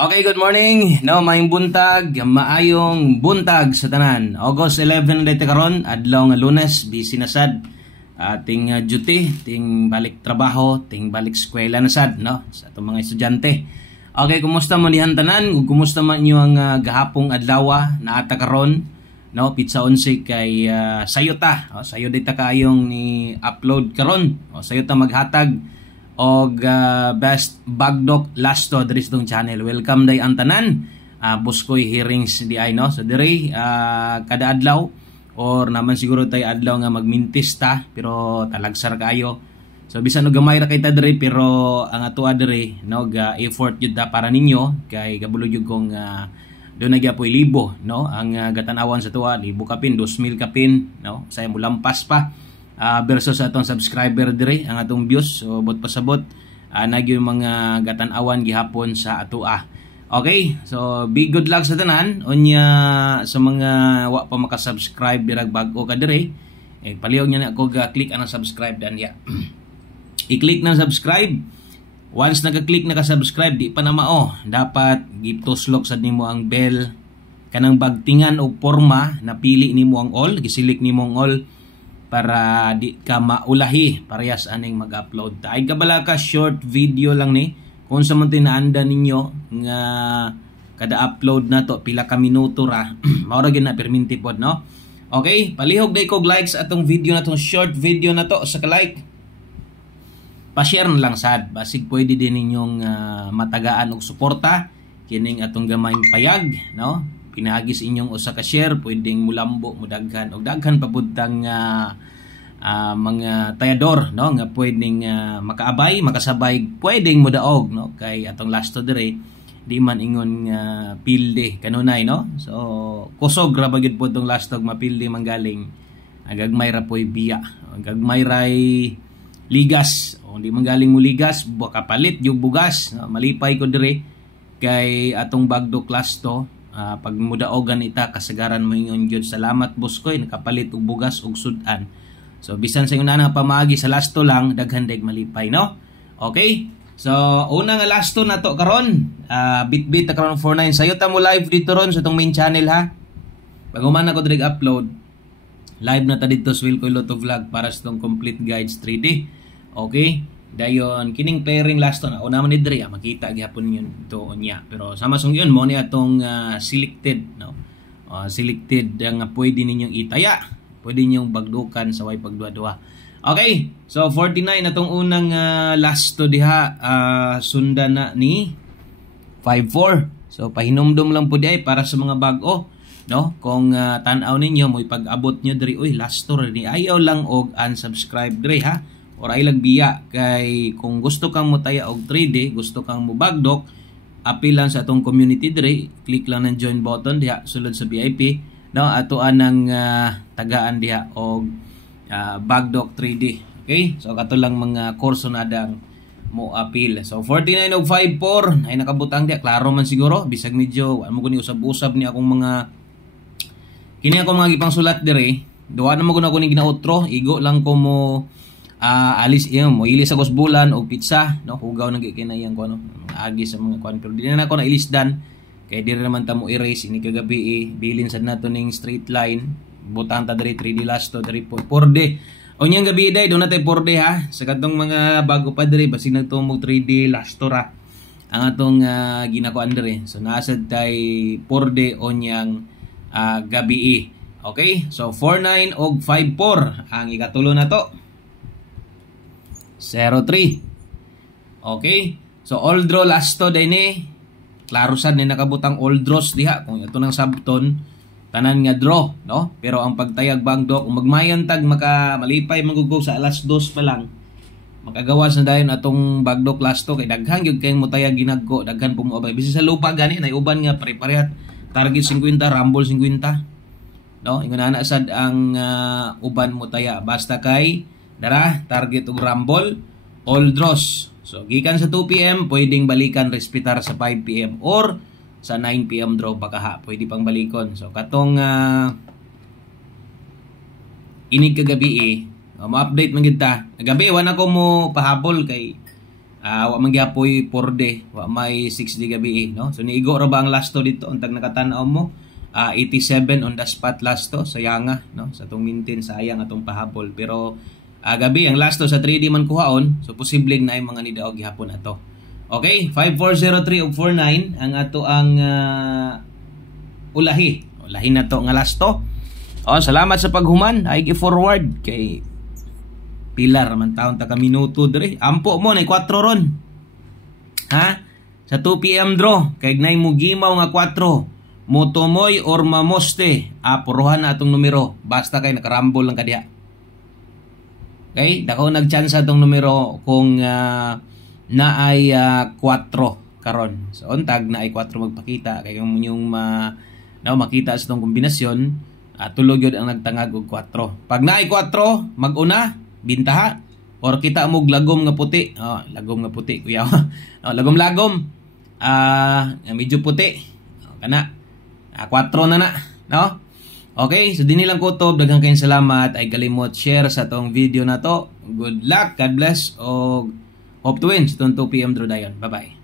Okay, good morning. No, maayong buntag, maayong buntag sa tanan. August 11 dito karon, adlaw nga Lunes, busy na sad. Ating duty, ting balik trabaho, ting balik eskwela na sad, no, sa atong mga estudyante. Okay, kumusta mo dihan tanan? Ug kumusta man inyo ang gahapong adlaw na ata karon? No, pizza 11 kay sayo ta. Sayo dita kaayong ni upload karon. Sayo ta maghatag og best bagdok lasto diri sa channel. Welcome day ang tanan. Buskoy hearings di ay no. So diri kada adlaw or naman siguro tay adlaw nga magmintis ta pero talagsar kayo. So bisan og gamay ra kay ta diri pero ang atoa diri no ga effort jud ta para ninyo kay kabulog jud kong doon na po libo no ang gatanawan sa tuwa libo kapin 2,000 kapin no say mo lampas pa. Versus atong subscriber dire ang atong views so bot pasabot nagyo mga gatan-awan gihapon sa atoa. Okay, so big good luck sa tanan unya sa mga wa pa maka-subscribe birag bag-o ka dire palihog nya na ako ga-click ang subscribe dan ya. I-click na subscribe. Once naka-click naka-subscribe di pa na mao dapat gituslok sad nimo ang bell kanang bagtingan o porma napili nimo ang all gisilik nimo ang all para di ka maulahi parehas aning mag-upload ta. Ay kabala ka short video lang ni kung sa man tinaanda ninyo nga kada upload na to pila ka minuto ra mao ra gyud na perminti pod no. Okay, palihog day kog likes atong video na tong short video na to sa ka-like. Pa-share na lang sad basig pwede din ninyong matagaan og suporta kining atong gamayng payag no. Pinahagis inyong usa ka share pwedeng mulambo mudaghan og daghan pabuntang mga tayador no nga pwedeng makaabay makasabay pwedeng mudaog no kay atong lasto dire di man ingon pilde kanunay no. So kusog ra bagid pod tong lasto mapilde manggaling agagmay ra poy biya agagmay ray ligas o di manggaling mo ligas baka palit yung bugas no? Malipay ko dire kay atong bagdo lasto. Pag mudaogan ita kasagaran mo ingon gyud salamat buskoy nakapalit og bugas og sudan. So bisan sa una nga pamaagi sa lasto lang daghan dag malipay no. Okay? So una nga lasto na to karon bitbit ta karon 49 sayo ta mo live dito ron sa tong main channel ha. Pag human ako direct upload live na ta dito sa Wilcoy Lotto Vlog para sa tong complete guides 3D. Okay? Dayon kining pairing lasto na una man diri makita gihapon yun to nya pero sama song yun mo ni atong selected no selected nga pwede ninyong itaya pwede ninyong bagdukan sa way pagduwa-duwa. Okay, so 49 atong unang lasto diha sundan na ni 54. So pahinumdum lang pud ay para sa mga bag-o no kung tan-aw ninyo mo ipag-abot nyo diri oy lasto ni ayaw lang og unsubscribe diri ha. Or ay lagbiya kay kung gusto kang mutaya og 3D, gusto kang mubagdok, apil lang sa atong community dire, click lang ng join button diha sulod sa VIP, no ato anang tagaan diha og bagdok 3D. Okay? So kato lang mga kurso na dang mo apil. So 49 og 54 ay nakabutang diha, klaro man siguro bisag medyo mo guni usab-usab ni akong mga kini akong mga gipang sulat dire. Duwa na mo guna ko ni ginautro, igo lang ko mo alis yung mo ilis agos bulan o pizza no hugaw nang gikinayang ko no agi sa mga kwan pero di na ako na ilisdan kay di naman ta mo erase ini kagabi bilin sad nato ning straight line butang ta diri 3D lasto diri 4D onyang gabi day do na tay 4D ha sa kadtong mga bago pa diri basig nagtumog 3D lasto ra ang atong ginakuan diri so nasad tay 4D onyang gabi okay so 49 og 54 ang ikatulo na to 03. Okay? So all draw lasto din klaro sad ni nakabutang all draws diha kung ito nang sabton tanan nga draw no pero ang pagtayag bagdo kung magmayon tag malipay manggugog sa alas 2 pa lang makagawas na dayon atong bagdok lasto kay daghan gyud kay mutayag ginagko daghan pumuabay bisan sa lupa gani nay uban nga pare-parehat target 50 rumble 50 no ingon ana sad ang uban mutaya basta kay dara target og rumble all draws. So gikan sa 2 PM pwedeng balikan respitar sa 5 PM or sa 9 PM draw baka pwede pang balikon. So katong inig kagabi ma-update man gid ta. Gabi wala ko mo pahabol kay Wa man gyapoy 4D, wa may 6D gabi, no? So niigo ra ba ang lasto dito untag nakatan-aw mo? 87 on the spot lasto, sayanga, no? Sa tong mintin sayang atong pahabol, pero gabi ang lasto sa 3D man kuhaon, so posibleng na ay mga nidaog gihapon ato. Okay, 5403 ug 49 ang ato ang ulahi. Ulahi na to nga lasto. Salamat sa paghuman. Ay gi-forward kay pilar man taon ta ka minuto dire. Ampo mo na 4 ron. Ha? Sa 2 PM draw kay nay mo gimaw nga 4. Motomoy or Mamoste. Puruhan na atong numero. Basta kay nakarambol lang kadiha. Okay, dako nagchansa atong numero kung na ay 4 karon. So untag na ay 4 magpakita kay kung yung makita sa itong kombinasyon, tulog yun ang nagtangag og 4. Pag na ay 4, mag-una, bintaha, or kita mog lagom nga puti. Lagom nga puti, kuya. Lagom-lagom. Medyo puti. Kana. 4 na, no? Okay, so din nilang kutob. Daghang kayong salamat. Ay galimot share sa tong video na to. Good luck, God bless, o hope to win sa 2 PM draw dayon. Bye-bye.